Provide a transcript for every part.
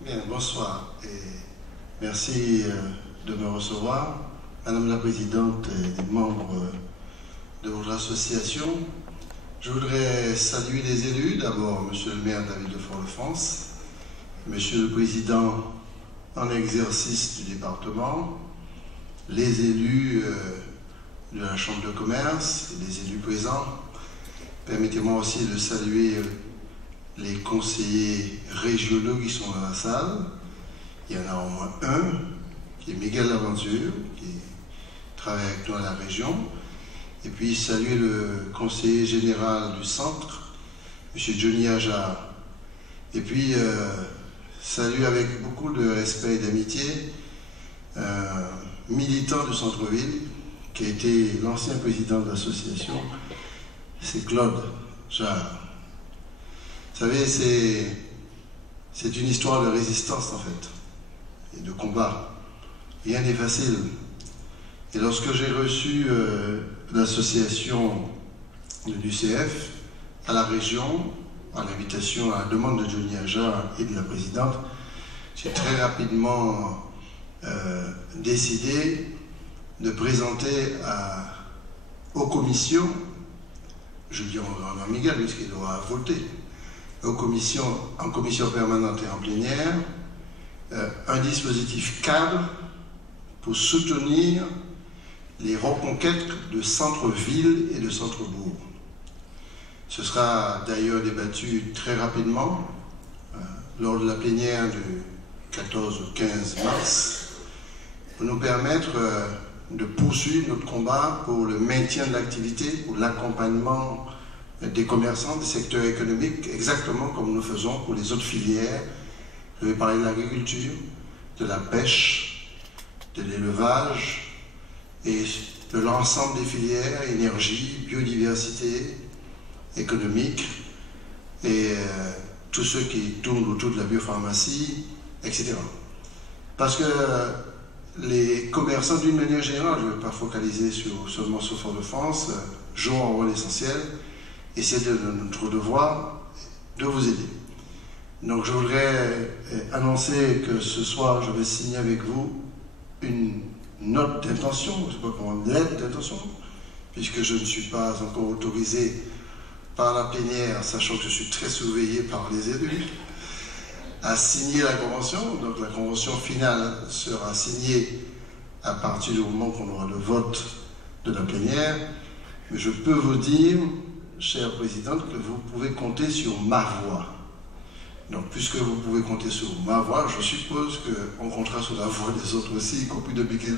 Bien, bonsoir et merci de me recevoir. Madame la Présidente et les membres de votre association, je voudrais saluer les élus. D'abord, Monsieur le maire David de Fort-de-France, Monsieur le Président en exercice du département, les élus de la Chambre de commerce et les élus présents. Permettez-moi aussi de saluer les conseillers régionaux qui sont dans la salle. Il y en a au moins un, qui est Miguel Laventure, qui travaille avec nous à la région. Et puis saluer le conseiller général du centre, M. Johnny Ajar. Et puis saluer avec beaucoup de respect et d'amitié un militant du centre-ville, qui a été l'ancien président de l'association, c'est Claude Jarre. Vous savez, c'est une histoire de résistance en fait, et de combat. Rien n'est facile. Et lorsque j'ai reçu l'association de l'UCF à la région, à l'invitation, à la demande de Johnny Ajar et de la présidente, j'ai très rapidement décidé de présenter aux commissions, je dis en Miguel puisqu'il doit voter, en commission permanente et en plénière, un dispositif cadre pour soutenir les reconquêtes de centre-ville et de centre-bourg. Ce sera d'ailleurs débattu très rapidement lors de la plénière du 14 au 15 mars pour nous permettre de poursuivre notre combat pour le maintien de l'activité, pour l'accompagnement des commerçants, des secteurs économiques, exactement comme nous faisons pour les autres filières. Je vais parler de l'agriculture, de la pêche, de l'élevage et de l'ensemble des filières, énergie, biodiversité, économique et tous ceux qui tournent autour de la biopharmacie, etc. Parce que les commerçants, d'une manière générale, je ne vais pas focaliser seulement sur Fort-de-France, jouent un rôle essentiel et c'est de notre devoir de vous aider. Donc je voudrais annoncer que ce soir, je vais signer avec vous une note d'intention, je ne sais pas comment, une lettre d'intention, puisque je ne suis pas encore autorisé par la plénière, sachant que je suis très surveillé par les élus, à signer la convention. Donc la convention finale sera signée à partir du moment qu'on aura le vote de la plénière. Mais je peux vous dire, chère Présidente, que vous pouvez compter sur ma voix. Donc puisque vous pouvez compter sur ma voix, je suppose qu'on comptera sur la voix des autres aussi, y compris de Miguel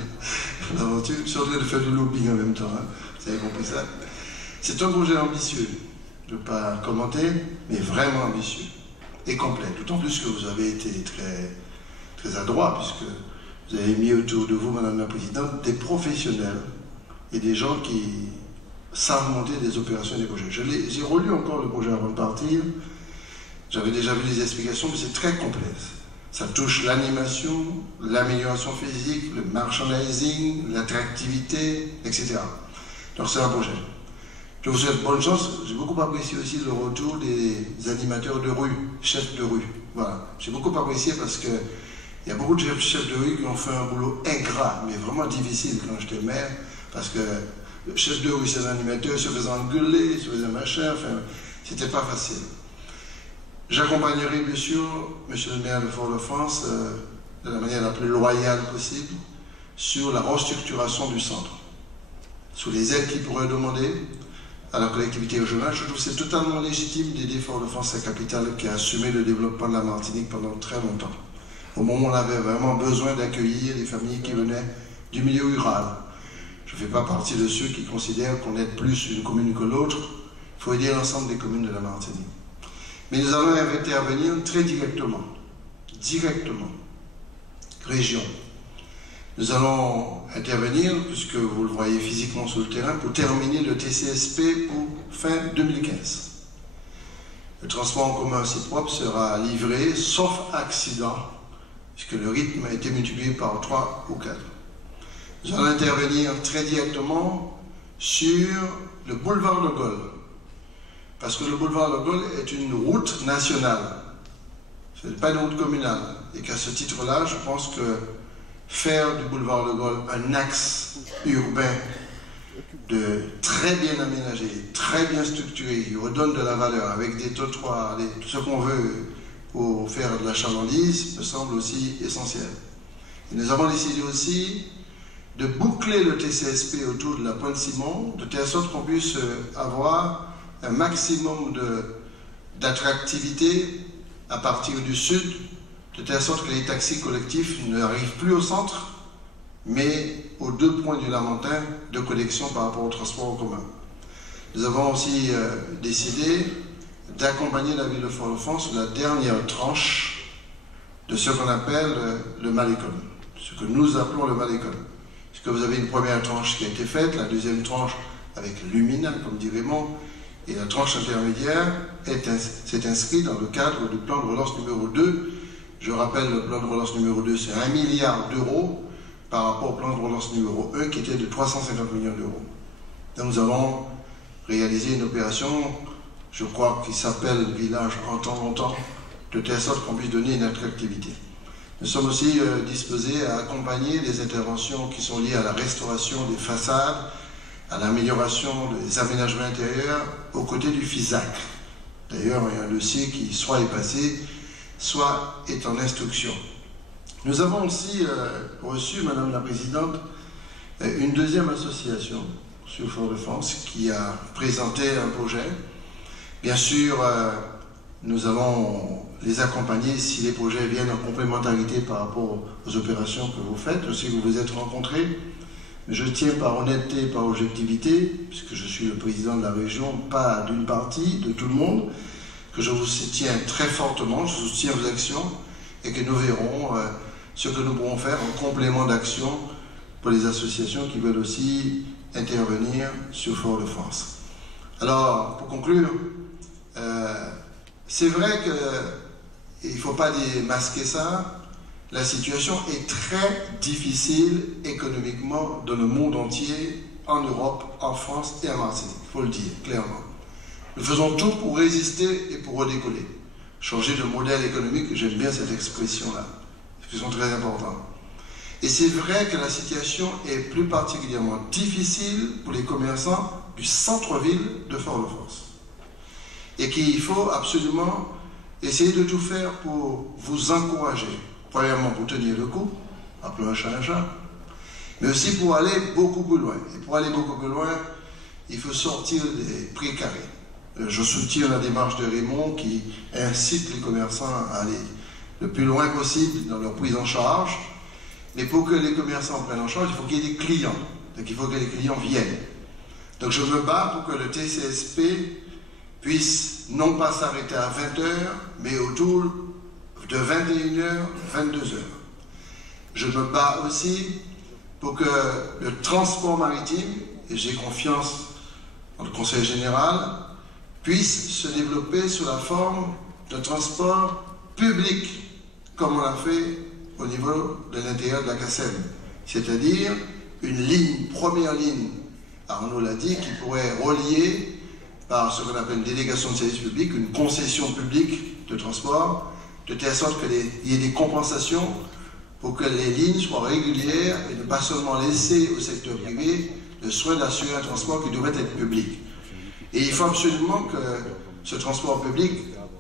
Laventure. Je suis en train de faire du lobbying en même temps, hein. Vous avez compris ça? C'est un projet ambitieux, je ne vais pas commenter, mais vraiment ambitieux et complet. D'autant plus que vous avez été très, très adroit, puisque vous avez mis autour de vous, Madame la Présidente, des professionnels et des gens qui savent monter des opérations et des projets. J'ai relu encore le projet avant de partir. J'avais déjà vu les explications, mais c'est très complexe. Ça touche l'animation, l'amélioration physique, le merchandising, l'attractivité, etc. Donc c'est un projet. Je vous souhaite bonne chance. J'ai beaucoup apprécié aussi le retour des animateurs de rue, chefs de rue. Voilà. J'ai beaucoup apprécié parce qu'il y a beaucoup de chefs de rue qui ont fait un boulot ingrat, mais vraiment difficile quand j'étais maire, parce que le chef de rue, ses animateurs se faisaient engueuler, se faisaient machin, enfin, c'était pas facile. J'accompagnerai bien sûr Monsieur le maire de Fort-de-France de la manière la plus loyale possible sur la restructuration du centre, sur les aides qu'il pourrait demander à la collectivité régionale. Je trouve que c'est totalement légitime d'aider Fort-de-France, sa capitale, qui a assumé le développement de la Martinique pendant très longtemps. Au moment où on avait vraiment besoin d'accueillir les familles qui venaient du milieu rural. Je ne fais pas partie de ceux qui considèrent qu'on aide plus une commune que l'autre. Il faut aider l'ensemble des communes de la Martinique. Mais nous allons intervenir très directement, région. Nous allons intervenir, puisque vous le voyez physiquement sur le terrain, pour terminer le TCSP pour fin 2015. Le transport en commun assez propre sera livré, sauf accident, puisque le rythme a été multiplié par 3 ou 4. Nous allons intervenir très directement sur le boulevard de Gaulle. Parce que le boulevard de Gaulle est une route nationale. Ce n'est pas une route communale. Et qu'à ce titre-là, je pense que faire du boulevard de Gaulle un axe urbain très bien aménagé, très bien structuré, qui redonne de la valeur avec des trottoirs, tout ce qu'on veut pour faire de la chalandise, me semble aussi essentiel. Et nous avons décidé aussi de boucler le TCSP autour de la Pointe-Simon, de telle sorte qu'on puisse avoir un maximum d'attractivité à partir du sud, de telle sorte que les taxis collectifs n'arrivent plus au centre, mais aux deux points du Lamentin de connexion par rapport au transport en commun. Nous avons aussi décidé d'accompagner la ville de Fort-de-France sur la dernière tranche de ce qu'on appelle le Malécon, ce que nous appelons le Malécon. Puisque vous avez une première tranche qui a été faite, la deuxième tranche avec Lumina, comme dit Raymond, et la tranche intermédiaire s'est inscrite dans le cadre du plan de relance numéro 2. Je rappelle, le plan de relance numéro 2, c'est 1 milliard d'euros par rapport au plan de relance numéro 1 qui était de 350 millions d'euros. Donc nous avons réalisé une opération, je crois, qui s'appelle Village en temps longtemps, de telle sorte qu'on puisse donner une attractivité. Nous sommes aussi disposés à accompagner des interventions qui sont liées à la restauration des façades, à l'amélioration des aménagements intérieurs aux côtés du FISAC. D'ailleurs, il y a un dossier qui soit est passé, soit est en instruction. Nous avons aussi reçu, Madame la Présidente, une deuxième association sur Fort-de-France qui a présenté un projet. Bien sûr, nous allons les accompagner si les projets viennent en complémentarité par rapport aux opérations que vous faites, aussi que vous vous êtes rencontrés. Je tiens par honnêteté, par objectivité, puisque je suis le président de la région, pas d'une partie, de tout le monde, que je vous soutiens très fortement, je soutiens vos actions et que nous verrons ce que nous pourrons faire en complément d'action pour les associations qui veulent aussi intervenir sur Fort-de-France. Alors, pour conclure, c'est vrai qu'il ne faut pas démasquer ça. La situation est très difficile économiquement dans le monde entier, en Europe, en France et en Martinique, il faut le dire clairement. Nous faisons tout pour résister et pour redécoller. Changer de modèle économique, j'aime bien cette expression-là, expression très importante. Et c'est vrai que la situation est plus particulièrement difficile pour les commerçants du centre-ville de Fort-de-France. Et qu'il faut absolument essayer de tout faire pour vous encourager. Premièrement, pour tenir le coup, appelons un chat, mais aussi pour aller beaucoup plus loin. Et pour aller beaucoup plus loin, il faut sortir des prix carrés. Je soutiens la démarche de Raymond qui incite les commerçants à aller le plus loin possible dans leur prise en charge. Mais pour que les commerçants prennent en charge, il faut qu'il y ait des clients. Donc il faut que les clients viennent. Donc je me bats pour que le TCSP puisse non pas s'arrêter à 20h, mais autour de 21h, 22h. Je me bats aussi pour que le transport maritime, et j'ai confiance dans le Conseil général, puisse se développer sous la forme de transport public, comme on l'a fait au niveau de l'intérieur de la CACEM. C'est-à-dire une ligne, première ligne, Arnaud l'a dit, qui pourrait relier par ce qu'on appelle une délégation de service public, une concession publique de transport, de telle sorte qu'il y ait des compensations pour que les lignes soient régulières et ne pas seulement laisser au secteur privé le soin d'assurer un transport qui devrait être public. Et il faut absolument que ce transport public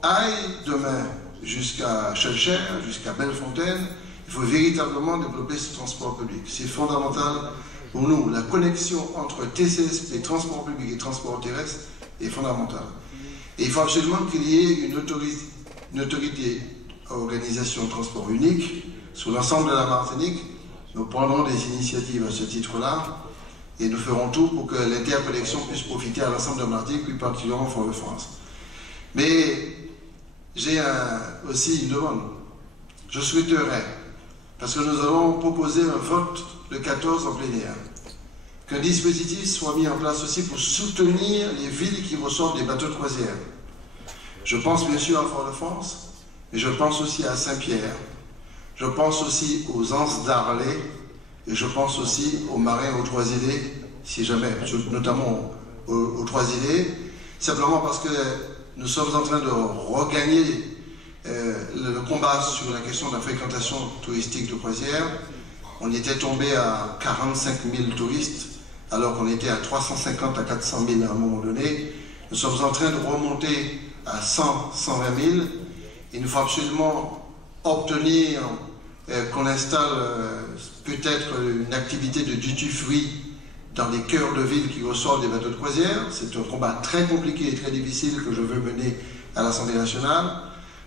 aille demain jusqu'à Schœlcher, jusqu'à Bellefontaine. Il faut véritablement développer ce transport public. C'est fondamental pour nous. La connexion entre TCSP, transport public et transport terrestre est fondamentale. Et il faut absolument qu'il y ait une autorité organisation de transport unique sur l'ensemble de la Martinique. Nous prendrons des initiatives à ce titre-là et nous ferons tout pour que l'interconnexion puisse profiter à l'ensemble de la Martinique, plus particulièrement Fort-de-France. Mais j'ai aussi une demande. Je souhaiterais, parce que nous allons proposer un vote le 14 en plénière, qu'un dispositif soit mis en place aussi pour soutenir les villes qui reçoivent des bateaux de croisière. Je pense bien sûr à Fort-de-France, mais je pense aussi à Saint-Pierre, je pense aussi aux Anses d'Arlay, et je pense aussi aux marins aux Trois-Îlets, si jamais, notamment aux Trois-Îlets, simplement parce que nous sommes en train de regagner le combat sur la question de la fréquentation touristique de croisière. On était tombé à 45 000 touristes, alors qu'on était à 350 à 400 000 à un moment donné. Nous sommes en train de remonter à 100, 120 000. Il nous faut absolument obtenir qu'on installe peut-être une activité de duty-free dans les cœurs de ville qui reçoivent des bateaux de croisière. C'est un combat très compliqué et très difficile que je veux mener à l'Assemblée nationale.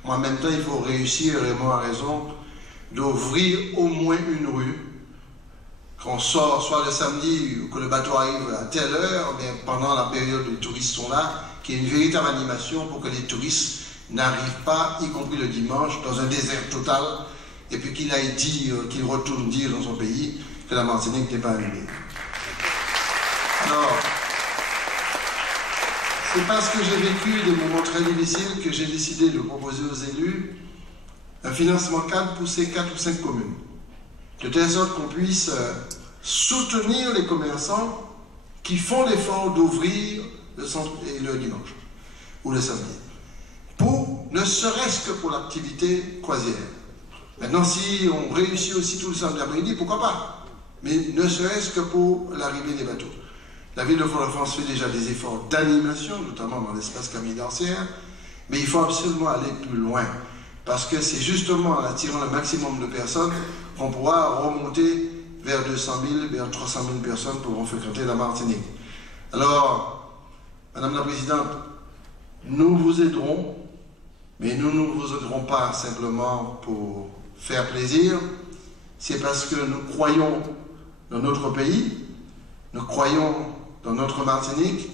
Mais en même temps, il faut réussir, Raymond a raison, d'ouvrir au moins une rue, qu'on sort soit le samedi ou que le bateau arrive à telle heure, bien pendant la période où les touristes sont là, qu'il y ait une véritable animation pour que les touristes n'arrivent pas, y compris le dimanche, dans un désert total, et puis qu'il aille dire, qu'il retourne dire dans son pays que la Martinique n'est pas animée. Alors, c'est parce que j'ai vécu des moments très difficiles que j'ai décidé de proposer aux élus un financement cadre pour ces 4 ou 5 communes, de telle sorte qu'on puisse soutenir les commerçants qui font l'effort d'ouvrir le centre et le dimanche ou le samedi, pour ne serait-ce que pour l'activité croisière. Maintenant, si on réussit aussi tout le samedi après-midi, pourquoi pas? Mais ne serait-ce que pour l'arrivée des bateaux. La ville de Fort-de-France fait déjà des efforts d'animation, notamment dans l'espace Camille d'Arcière, mais il faut absolument aller plus loin, parce que c'est justement en attirant le maximum de personnes qu'on pourra remonter vers 200 000, vers 300 000 personnes pourront fréquenter la Martinique. Alors, Madame la Présidente, nous vous aiderons, mais nous ne vous aiderons pas simplement pour faire plaisir, c'est parce que nous croyons dans notre pays, nous croyons dans notre Martinique,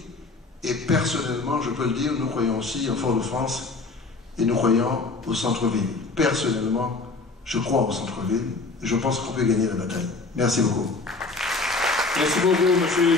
et personnellement, je peux le dire, nous croyons aussi en Fort-de-France, et nous croyons au centre-ville. Personnellement, je crois au centre-ville, et je pense qu'on peut gagner la bataille. Merci beaucoup. Merci beaucoup, monsieur.